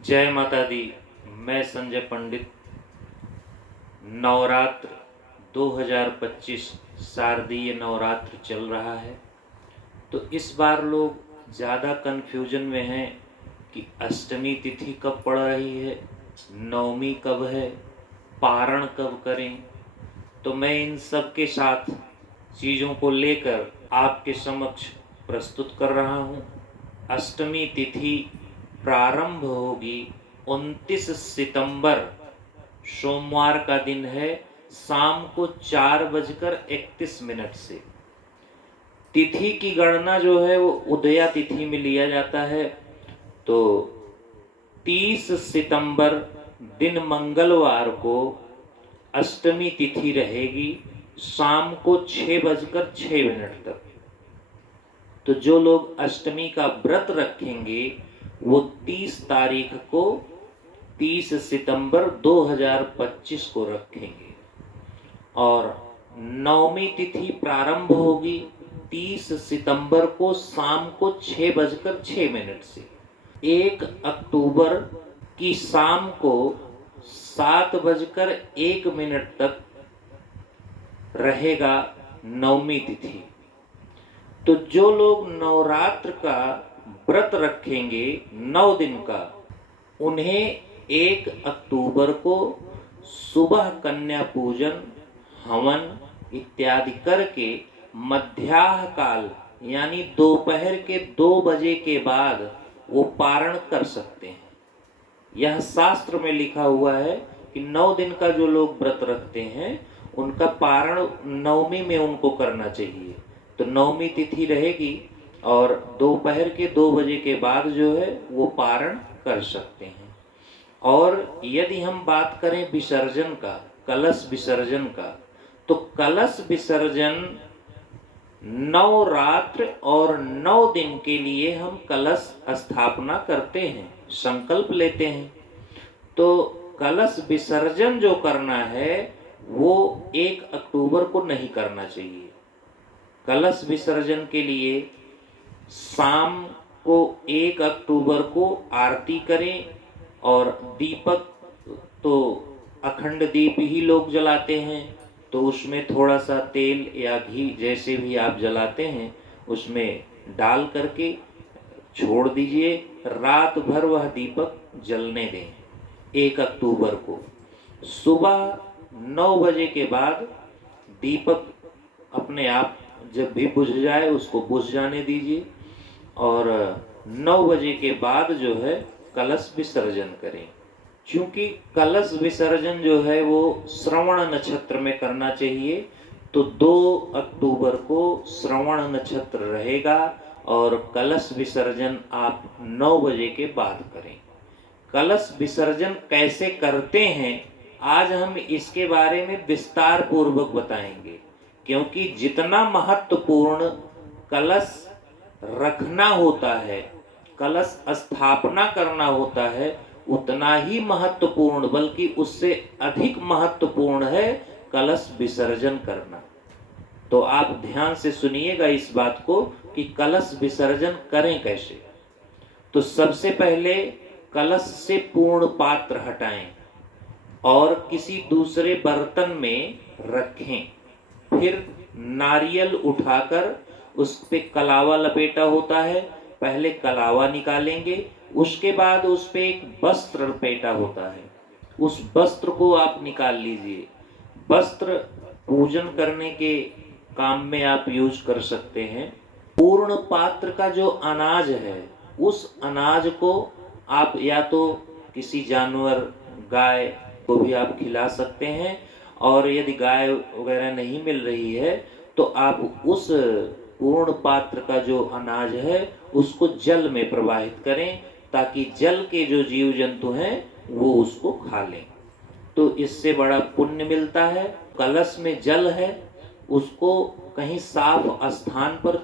जय माता दी। मैं संजय पंडित। नवरात्र 2025 शारदीय नवरात्र चल रहा है, तो इस बार लोग ज़्यादा कन्फ्यूजन में हैं कि अष्टमी तिथि कब पड़ रही है, नवमी कब है, पारण कब करें। तो मैं इन सब के साथ चीज़ों को लेकर आपके समक्ष प्रस्तुत कर रहा हूँ। अष्टमी तिथि प्रारंभ होगी 29 सितंबर, सोमवार का दिन है, शाम को 4:31 से। तिथि की गणना जो है वो उदया तिथि में लिया जाता है। तो 30 सितंबर दिन मंगलवार को अष्टमी तिथि रहेगी, शाम को 6:06 तक। तो जो लोग अष्टमी का व्रत रखेंगे वो 30 तारीख को 30 सितंबर 2025 को रखेंगे, और नवमी तिथि प्रारंभ होगी 30 सितंबर को शाम को 6:06 से। 1 अक्टूबर की शाम को 7:01 तक रहेगा नवमी तिथि। तो जो लोग नवरात्र का व्रत रखेंगे 9 दिन का, उन्हें 1 अक्टूबर को सुबह कन्या पूजन, हवन इत्यादि करके मध्याह्न काल यानी दोपहर के 2 बजे के बाद वो पारण कर सकते हैं। यह शास्त्र में लिखा हुआ है कि 9 दिन का जो लोग व्रत रखते हैं उनका पारण नवमी में उनको करना चाहिए। तो नवमी तिथि रहेगी और दोपहर के 2 बजे के बाद जो है वो पारण कर सकते हैं। और यदि हम बात करें विसर्जन का, कलश विसर्जन का, तो कलश विसर्जन 9 रात्र और 9 दिन के लिए हम कलश स्थापना करते हैं, संकल्प लेते हैं। तो कलश विसर्जन जो करना है वो 1 अक्टूबर को नहीं करना चाहिए। कलश विसर्जन के लिए शाम को 1 अक्टूबर को आरती करें, और दीपक तो अखंड दीप ही लोग जलाते हैं, तो उसमें थोड़ा सा तेल या घी जैसे भी आप जलाते हैं उसमें डाल करके छोड़ दीजिए। रात भर वह दीपक जलने दें। 1 अक्टूबर को सुबह 9 बजे के बाद दीपक अपने आप जब भी बुझ जाए उसको बुझ जाने दीजिए, और 9 बजे के बाद जो है कलश विसर्जन करें। क्योंकि कलश विसर्जन जो है वो श्रवण नक्षत्र में करना चाहिए, तो 2 अक्टूबर को श्रवण नक्षत्र रहेगा और कलश विसर्जन आप 9 बजे के बाद करें। कलश विसर्जन कैसे करते हैं आज हम इसके बारे में विस्तार पूर्वक बताएंगे, क्योंकि जितना महत्वपूर्ण कलश रखना होता है, कलश स्थापना करना होता है, उतना ही महत्वपूर्ण बल्कि उससे अधिक महत्वपूर्ण है कलश विसर्जन करना। तो आप ध्यान से सुनिएगा इस बात को कि कलश विसर्जन करें कैसे। तो सबसे पहले कलश से पूर्ण पात्र हटाएं और किसी दूसरे बर्तन में रखें। फिर नारियल उठाकर उस पे कलावा लपेटा होता है, पहले कलावा निकालेंगे, उसके बाद उस पे एक वस्त्र लपेटा होता है, उस वस्त्र को आप निकाल लीजिए। वस्त्र पूजन करने के काम में आप यूज कर सकते हैं। पूर्ण पात्र का जो अनाज है उस अनाज को आप या तो किसी जानवर, गाय को भी आप खिला सकते हैं, और यदि गाय वगैरह नहीं मिल रही है तो आप उस पूर्ण पात्र का जो अनाज है उसको जल में प्रवाहित करें, ताकि जल के जो जीव जंतु हैं वो उसको खा लें, तो इससे बड़ा पुण्य मिलता है। कलश में जल है उसको कहीं साफ स्थान पर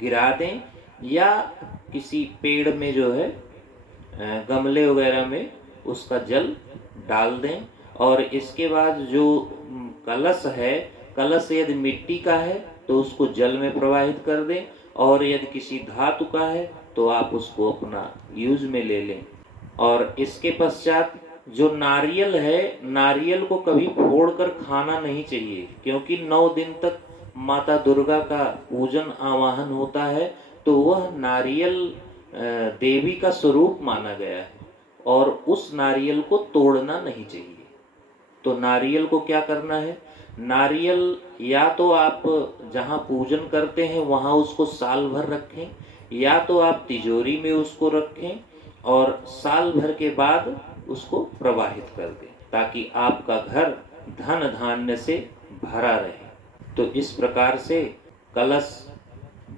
गिरा दें या किसी पेड़ में जो है गमले वगैरह में उसका जल डाल दें। और इसके बाद जो कलश है, कलश यदि मिट्टी का है तो उसको जल में प्रवाहित कर दें, और यदि किसी धातु का है तो आप उसको अपना यूज में ले लें। और इसके पश्चात जो नारियल है, नारियल को कभी फोड़कर खाना नहीं चाहिए, क्योंकि 9 दिन तक माता दुर्गा का पूजन आवाहन होता है, तो वह नारियल देवी का स्वरूप माना गया है और उस नारियल को तोड़ना नहीं चाहिए। तो नारियल को क्या करना है, नारियल या तो आप जहाँ पूजन करते हैं वहाँ उसको साल भर रखें, या तो आप तिजोरी में उसको रखें और साल भर के बाद उसको प्रवाहित कर दें, ताकि आपका घर धन धान्य से भरा रहे। तो इस प्रकार से कलश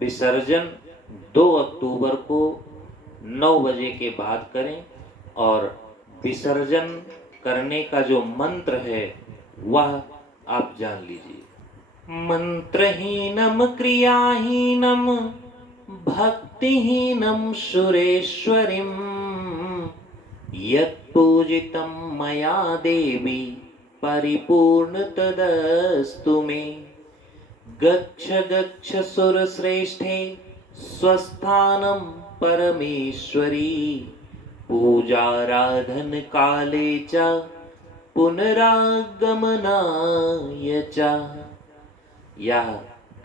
विसर्जन 2 अक्टूबर को 9 बजे के बाद करें और विसर्जन करने का जो मंत्र है वह आप जान लीजिए। मंत्रहीनम क्रियाहीनम भक्तिहीनम सुरेश्वरीम यत्पूजितं मया देवी परिपूर्ण तदस्तु मे। गच्छ गच्छ सुरश्रेष्ठे स्वस्थानं परमेश्वरी पूजाराधन काले च पुनरागमनाय च। यह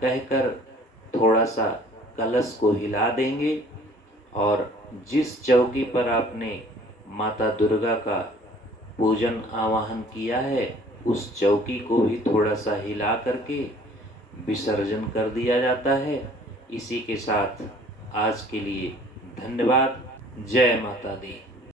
कहकर थोड़ा सा कलश को हिला देंगे और जिस चौकी पर आपने माता दुर्गा का पूजन आवाहन किया है उस चौकी को भी थोड़ा सा हिला करके विसर्जन कर दिया जाता है। इसी के साथ आज के लिए धन्यवाद। जय माता दी।